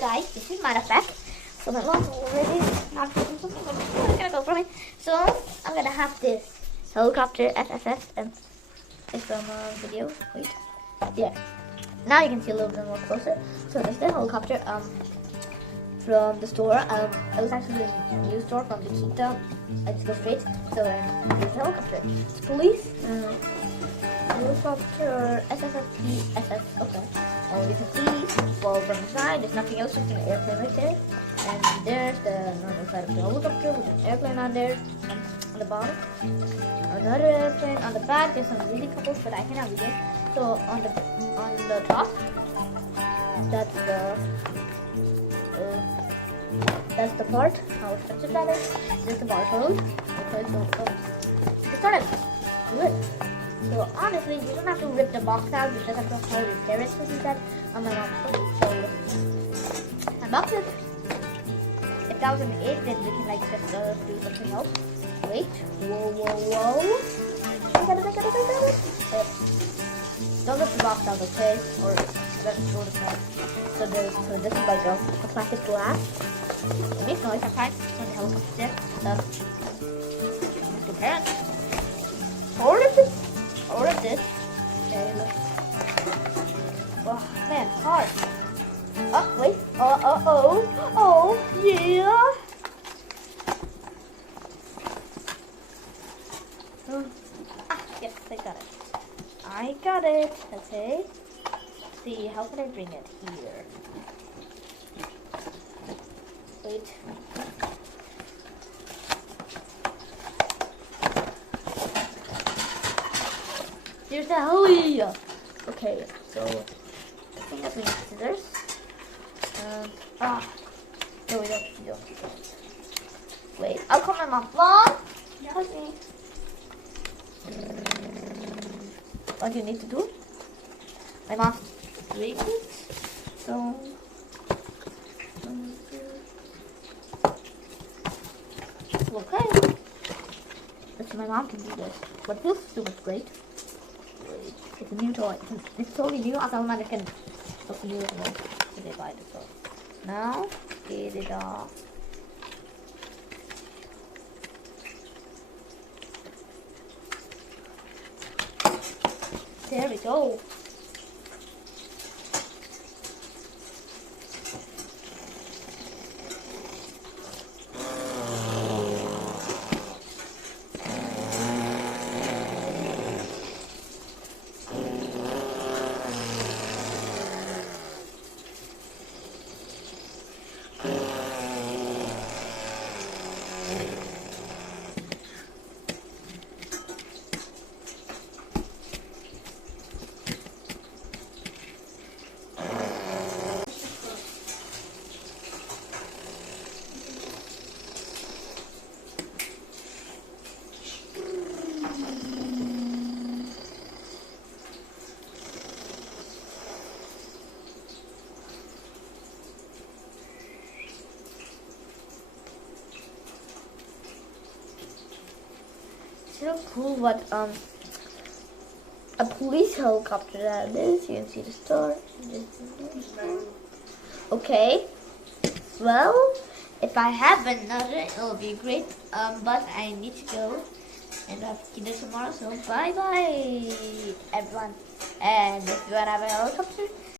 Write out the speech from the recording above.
guys, this is Manaf. So my mom's already not doing something, but I'm gonna go for it. So I'm gonna have this helicopter SSS and it's from a video. Wait, yeah. Now you can see a little bit more closer. So this is the helicopter from the store. It was actually a new store from the Kita. I just go straight. So here's the helicopter. It's police. Helicopter SSSP SS. Okay. You can see, well, from the side, there's nothing else, just an airplane right there. And there's the normal side of the helicopter with an airplane on there, on the bottom. Another airplane on the back. There's some really couples, but I cannot read it. So on the top, that's the part. How expensive that is. There's the barcode. Okay, so we started. Good. So honestly, you don't have to rip the box out. You just have to hold it. There is something that on my mom's phone. So unbox it. If that was an 8, then we can like just do something else. Wait. Whoa. I got it. Don't rip the box out, okay? Or let's throw the glass. So this is like a plastic glass. It makes noise sometimes when the helicopter's there. So parents. Order this. Okay, look. Oh man, hard. Oh wait. Oh yeah. Yes, I got it. Okay. Let's see, how can I bring it here? Wait. Here's the heli. Okay, so I think that we need scissors. No, we don't. Wait, I'll call my mom. Mom, help me. What do you need to do? My mom's doing it. So okay. Let's see, my mom can do this. But it feels super great. It's a new toy. It's totally new. I thought I can look new as well. So they buy it. So now get it off. There we go. So cool what a police helicopter that is. You can see the star. Okay. Well, if I have another, it'll be great. But I need to go and I'll see you tomorrow. So bye bye everyone. And if you wanna have a helicopter,